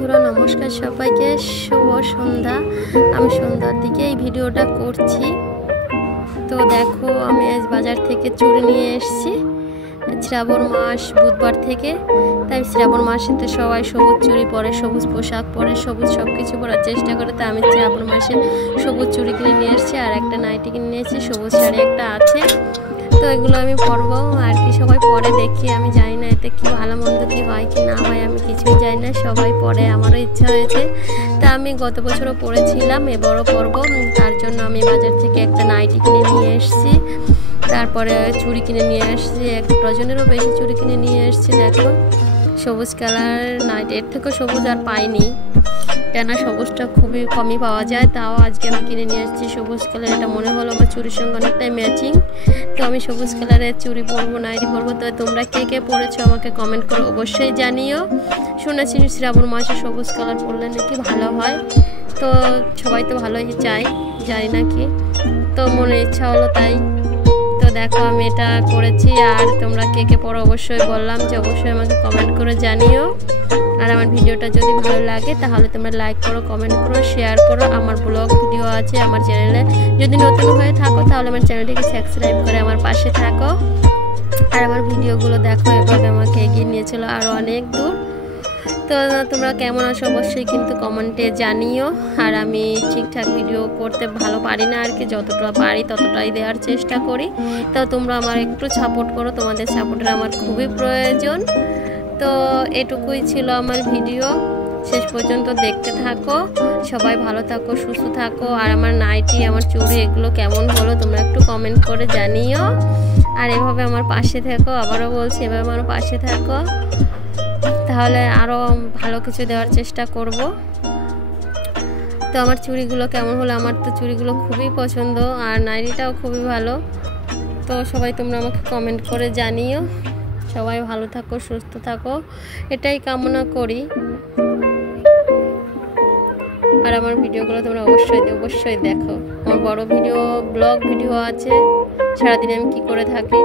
বন্ধুরা নমস্কার সবাইকে, শুভ সন্ধ্যা। আমি সন্ধ্যার দিকে এই ভিডিওটা করছি। তো দেখো, আমি আজ বাজার থেকে চুড়ি নিয়ে এসেছি। শ্রাবণ মাস বুধবার থেকে, তাই শ্রাবণ মাসে তো সবাই সবুজ চুড়ি পরে, সবুজ পোশাক পরে, সবুজ সব কিছু পরার চেষ্টা করে। তাই আমি শ্রাবণ মাসে সবুজ চুড়ি কিনে নিয়ে এসেছি, আর একটা নাইটি কিনে নিয়েছি, সবুজ শাড়ি একটা আছে। তো এগুলো আমি পরবো আর কি, সবাই পরে দেখি। আমি জানি না এতে কি ভালো মন্দ কি হয় কি না হয়, আমি কিছুই জানি না। সবাই পরে, আমারও ইচ্ছা হয়েছে। তা আমি গত বছরও পরেছিলাম, এবারও পরবো। তার জন্য আমি বাজার থেকে একটা নাইটি কিনে নিয়ে এসেছি, তারপরে চুড়ি কিনে নিয়ে এসেছি, এক ডজনেরও বেশি চুড়ি কিনে নিয়ে এসেছি। দেখো, সবুজ কালার নাইটি, এর থেকেও সবুজ আর পাইনি, কেন সবুজটা খুবই কমই পাওয়া যায়। তাও আজকে আমি কিনে নিয়ে এসেছি সবুজ কালার। এটা মনে হলো আমার চুড়ির সঙ্গে অনেকটাই ম্যাচিং। তো আমি সবুজ কালারের চুড়ি পরবো, নাইটি পরবো। তো তোমরা কে কে পরেছো আমাকে কমেন্ট করে অবশ্যই জানিও। শুনেছি শ্রাবণ মাসে সবুজ কালার পরলে নাকি ভালো হয়। তো সবাই তো ভালোই চায়, জানি না কি, তো মনে ইচ্ছা হলো তাই। তো দেখো, আমি এটা করেছি। আর তোমরা কে কে পড়ো অবশ্যই বললাম যে অবশ্যই আমাকে কমেন্ট করে জানিও। আর আমার ভিডিওটা যদি ভালো লাগে তাহলে তোমরা লাইক করো, কমেন্ট করো, শেয়ার করো। আমার ব্লগ ভিডিও আছে আমার চ্যানেলে, যদি নতুন হয়ে থাকো তাহলে আমার চ্যানেলটিকে সাবস্ক্রাইব করে আমার পাশে থাকো। আর আমার ভিডিওগুলো দেখো, এভাবে আমাকে এগিয়ে নিয়েছিল আরও অনেক দূর। তো তোমরা কেমন আছো অবশ্যই কিন্তু কমেন্টে জানিও। আর আমি ঠিকঠাক ভিডিও করতে ভালো পারি না আর কি, যতটা পারি ততটাই দেওয়ার চেষ্টা করি। তো তোমরা আমার একটু সাপোর্ট করো, তোমাদের সাপোর্টের আমার খুবই প্রয়োজন। তো এটুকুই ছিল আমার ভিডিও, শেষ পর্যন্ত দেখতে থাকো। সবাই ভালো থাকো, সুস্থ থাকো। আর আমার নাইটি, আমার চুড়ি এগুলো কেমন হলো তোমরা একটু কমেন্ট করে জানিও। আর এভাবে আমার পাশে থাকো, আবারও বলছি এভাবে আমার পাশে থাকো, তাহলে আরও ভালো কিছু দেওয়ার চেষ্টা করব। তো আমার চুড়িগুলো কেমন হলো, আমার তো চুড়িগুলো খুবই পছন্দ, আর নাইটিটাও খুবই ভালো। তো সবাই তোমরা আমাকে কমেন্ট করে জানিও। সবাই ভালো থাকো, সুস্থ থাকো, এটাই কামনা করি। আর আমার ভিডিওগুলো তোমরা অবশ্যই দেখো। আমার বড় ভিডিও, ব্লগ ভিডিও আছে, সারাদিন আমি কি করে থাকি।